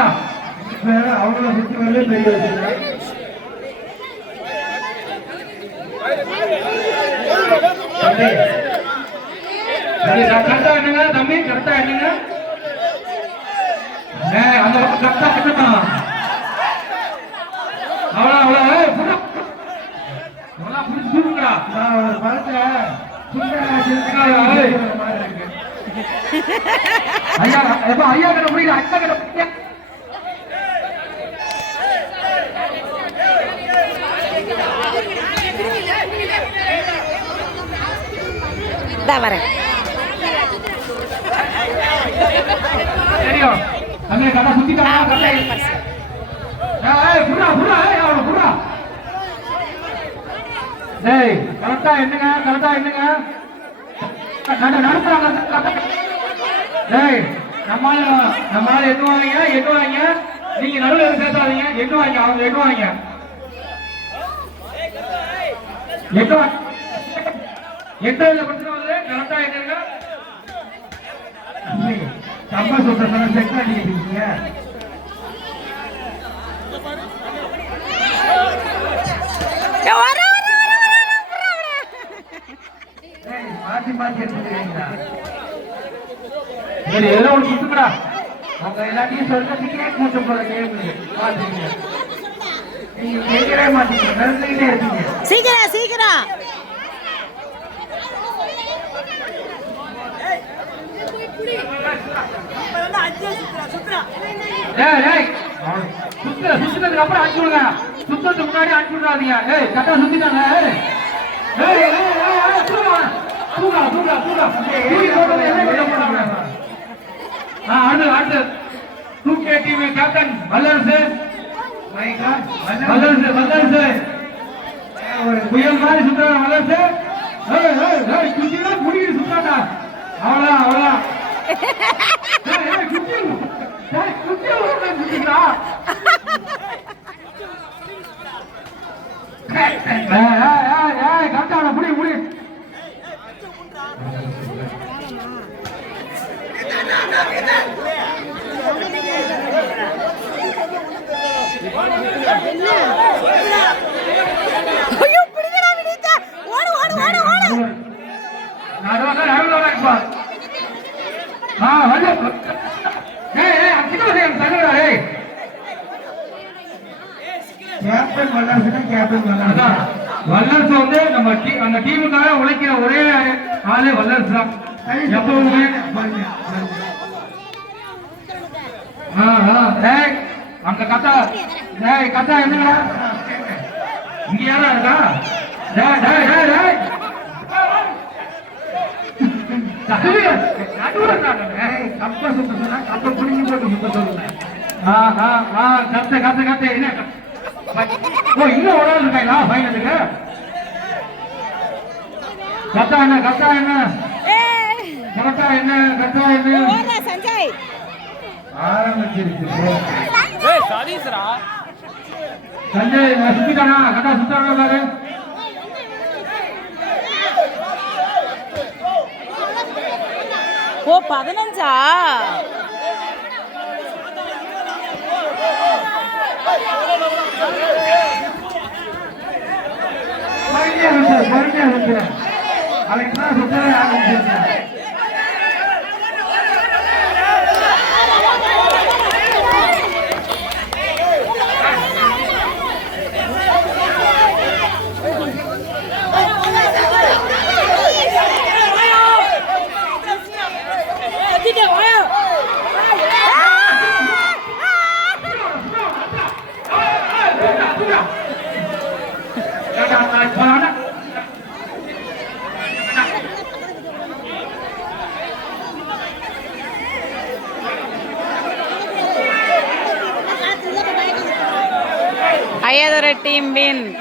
சுத்திடா அவங்கள சுத்தி வரவே பெரிய கரெக்டா என்னங்க தம்பி கரெக்டா என்னங்க அந்த கரெக்டா என்னதான் அவ்வளோ புரிஞ்சுடா ஐயா எப்ப ஐயா கிட்ட முடியல அக்கா கிட்ட வரேன் தெரியும் அங்கே கடை சுத்திட்டாங்க டேய் கரெக்டா என்னங்க நடத்துறாங்க டேய் நம்மளால எண்ணுவாங்க நீங்க நடுவில் பேசாதீங்க எண்ணுவாங்க அவங்க எண்ணுவாங்க எண்ணுல பிரச்சனை வருது கரெக்டா என்னங்க அம்மா சொல்ற செக் பண்ணிக்கிட்டீங்க மாத்தி மாத்தி எடுத்துக்கிறீங்களா சரி ஏதோ ஒன்று சுத்துக்கடா அவங்க எல்லாத்தையும் சொல்றதுக்கே கூட்டம் போற கேம் பாத்துக்கீங்க நீங்க கேட்கவே மாட்டீங்க நடந்துகிட்டே இருக்கீங்க சீக்கிரம் சுத்துறதுக்கு அப்புறம் அனுப்பிச்சு விடுங்க சுத்தத்துக்கு முன்னாடி அனுப்பிச்சு விடாதீங்க கரெக்டா சுத்திட்டாங்க அடுத்து 2K டீம் கேப்டன் வல்லரசு புயல் மாதிரி சுத்துறாங்க வல்லரசு குச்சிதான் முடிக்கிட்டு சுத்துறாங்க அவ்வளவுதான் கரெக்டான புடி வல்லரசு வந்து நம்ம அந்த டீமுக்காக உழைக்கிற ஒரே ஆளு வல்லரசு தான் எப்பவுமே அந்த கத்தா என்னடா இங்க யாரா இருக்கா கப்ப சுத்த சொன்னா கப்ப புடிஞ்சு போட்டு சுத்த சொல்லுங்க கத்த என்ன இன்னும் ஒரு ஆள் இருக்காங்களா ஃபைனலுக்கு கத்தா என்ன சஞ்சய் ஆரம்பிச்சிருச்சு சஞ்சய் சுத்திட்டானா கட்டா சுத்தானா பாரு ஓ 15 Ayadara team win.